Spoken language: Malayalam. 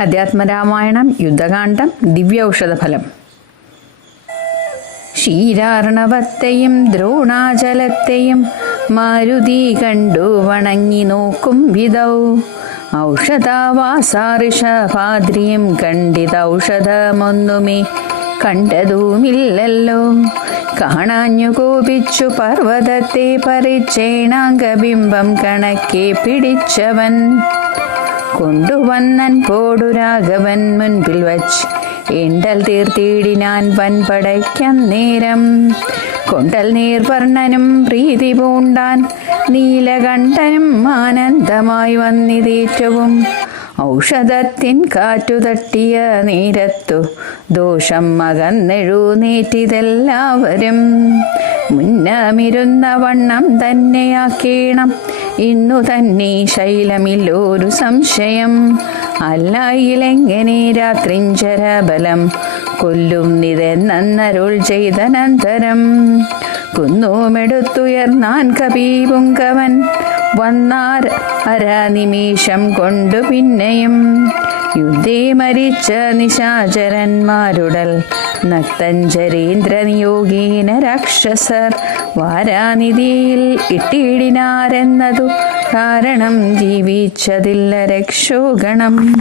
അധ്യാത്മരാമായണം യുദ്ധകാന്ഡം ദിവ്യൌഷധഫലം. ക്ഷീരാർണവത്തെയും ദ്രോണാചലത്തെയും മാരുതി കണ്ടു വണങ്ങി നോക്കും വിധൗ. ഔഷധവാസാറിഷഭാദ്രിയും കണ്ടിതൗഷധമൊന്നുമേ കണ്ടതുമില്ലല്ലോ. കാണാഞ്ഞു കോപിച്ചു പർവതത്തെ പരിച്ചേണാംഗബിംബം കണക്കെ പിടിച്ചവൻ. കൊണ്ടുവന്നൻ പോടു രാഘവൻ മുൻപിൽ വച്ച്. ഇണ്ടൽ തീർത്തിടിനാൻ ഞാൻ നേരം. കൊണ്ടൽ നീർവർണനും പ്രീതി പൂണ്ടാൻ. നീലകണ്ഠനും ആനന്ദമായി വന്നിതേറ്റവും. ഔഷധത്തിൻ കാറ്റു തട്ടിയ നേരത്തു ദോഷം അകന്നെഴുന്നേറ്റിതെല്ലാവരും. മുന്നമിരുന്ന വണ്ണം തന്നെയാക്കേണം ഇന്നു തന്നെ ശൈലമില്ലൊരു സംശയം. അല്ലായിലെങ്ങനെ രാത്രിഞ്ചരബലം കൊല്ലും നിതെന്നരുൾ ചെയ്തനന്തരം കുന്നുമെടുത്തുയർന്നാൻ കപീപുങ്കവൻ വന്നാർ അരനിമേഷം കൊണ്ടു പിന്നെയും. യുദ്ധേ മരിച്ച നിശാചരന്മാരുടൽ. നക്തഞ്ചരീന്ദ്ര നിയോഗീന രാക്ഷസർ വാരാനിധിയിൽ ഇട്ടിടിനാരെന്നതു കാരണം ജീവിച്ചതില്ല രക്ഷോഗണം